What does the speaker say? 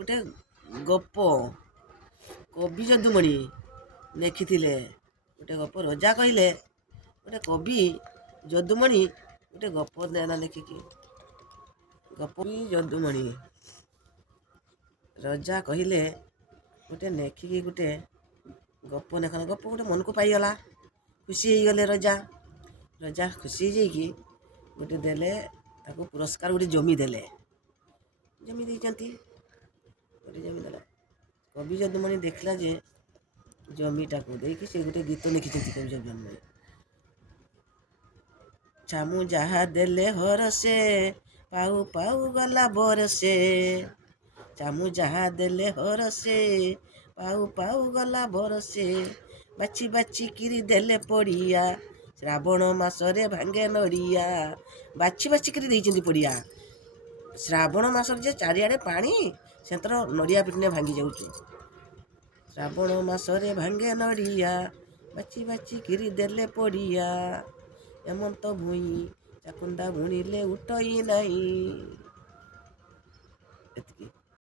ଗୋଟେ ଗପ କବି ଯଦୁମଣି ଲେଖିଥିଲେ। ଗୋଟେ ଗପ ରଜା କହିଲେ ଗୋଟେ କବି ଯଦୁମଣି ଗୋଟେ ଗପ ଦେଲା ଲେଖିକି। ଗପ ଯଦୁମଣି ରଜା କହିଲେ ଗୋଟେ ଲେଖିକି ଗୋଟେ ଗପ ଲେଖା। ଗପ ଗୋଟେ ମନକୁ ପାଇଗଲା, ଖୁସି ହେଇଗଲେ ରଜା। ରଜା ଖୁସି ହେଇଯାଇକି ଗୋଟେ ଦେଲେ ତାକୁ ପୁରସ୍କାର, ଗୋଟେ ଜମି ଦେଲେ। ଜମି ଦେଇଛନ୍ତି, ଗୋଟେ ଜମି ଦେଲା। କବି ଯଦୁମଣି ଦେଖିଲା ଯେ ଜମିଟାକୁ ଦେଇକି ସେ ଗୋଟେ ଗୀତ ଲେଖିଛନ୍ତି। କବି ଯଦୁମଣି, ଛାମୁ ଯାହା ଦେଲେ ହରସେ, ପାଉ ପାଉ ଗଲା ବରସେ। ଛାମୁ ଯାହା ଦେଲେ ହରସେ, ପାଉ ପାଉ ଗଲା ବରସେ। ବାଛି ବାଛି କିରି ଦେଲେ ପଡ଼ିଆ, ଶ୍ରାବଣ ମାସରେ ଭାଙ୍ଗେ ନଡ଼ିଆ। ବାଛି ବାଛି କିରି ଦେଇଛନ୍ତି ପଡ଼ିଆ। ଶ୍ରାବଣ ମାସରେ ଯେ ଚାରିଆଡ଼େ ପାଣି, ସେଥର ନଡ଼ିଆ ପିଟିନେ ଭାଙ୍ଗି ଯାଉଛି। ଶ୍ରାବଣ ମାସରେ ଭାଙ୍ଗେ ନଡ଼ିଆ, ବାଛି ବାଛି କିରି ଦେଲେ ପଡ଼ିଆ। ହେମନ୍ତ ଭୂଇଁ ଚାକୁଣ୍ଡା ବୁଣିଲେ ଉଠଇ ନାହିଁ। ଏତିକି।